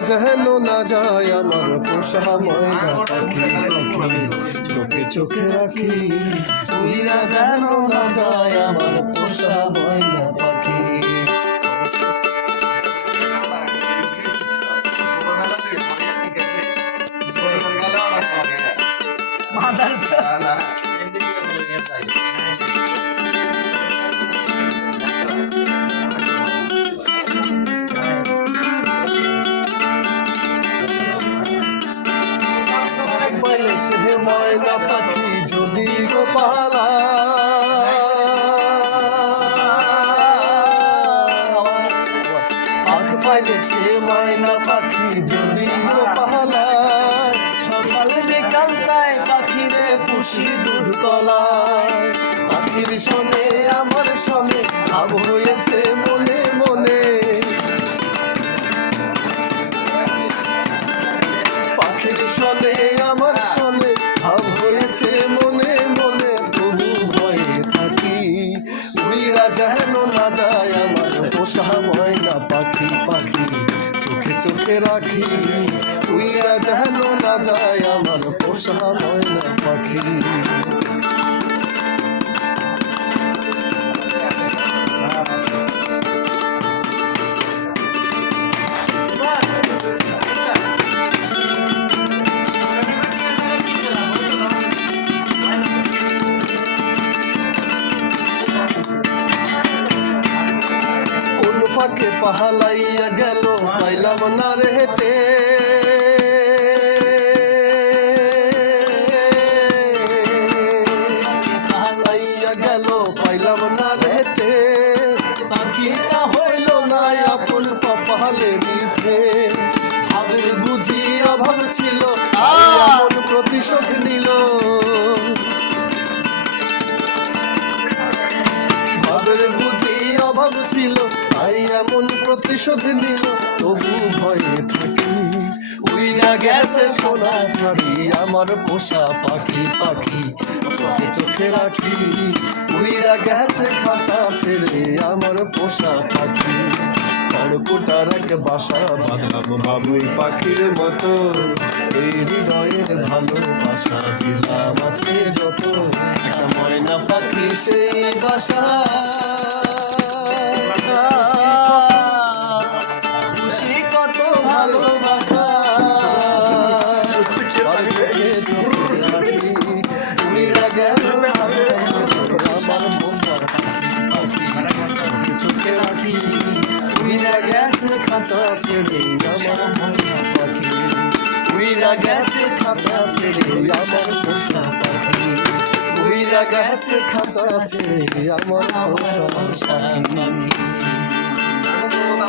যেন না যায় আমার পোষা ময়না পাখি চোখে চোখে রাখি উইরা যেন না যায় আমার পোষা ময়না পাখি সে ময়না পাখি যদি গোপালা পাখ পাইলে সে ময়না পাখি যদি গোপালা সকাল বিকাল তাই পাখিরে পুষি দুধ কলায় পাখির শোনে আমার শোনে ভাব হয়েছে মনে মনে পাখির শোনে আমার শোনে ভাব হয়েছে মনে মনে তবু ভয়ে থাকি উইরা যেন না যায় আমার পোষা ময়না পাখি পাখি চোখে চোখে রাখি উইরা যেন না যায় আমার পোষা ময়না পাখি পাকে পাহালাইয়া গেল পাইলাম না রে হেঁটে পাহালাইয়া গেল পাইলাম না রে হেঁটে পাখিটা হইল না আপন কপালে দিবে ভাবের বুঝি অভাব ছিল এমন প্রতিশোধ নিল ভাবের বুঝি অভাব ছিল এমন প্রতিশোধ নিল তবু ভয়ে থাকি উইরা গেছে সোনা হারি আমার পোষা পাখি পাখি চোখে চোখে রাখি উইরা গেছে খাঁচা ছেড়ে আমার পোষা পাখি খড়কুটার এক বাসা বাঁধলাম বাবুই পাখির মতো এই হৃদয়ের ভালোবাসা দিলাম আছে যত একটা ময়না পাখি সেই বাসা খুশি কত ভালোবাসা উইরা গেল আমার পোষা চোখে রাখি উইরা গেছে খাঁচা ছেড়ে আমার ময়না পাখি উইরা গেছে খাঁচা ছেড়ে আমার পোষা পাখি উইরা গেছে খাঁচা ছেড়ে আমার পোষা পাখি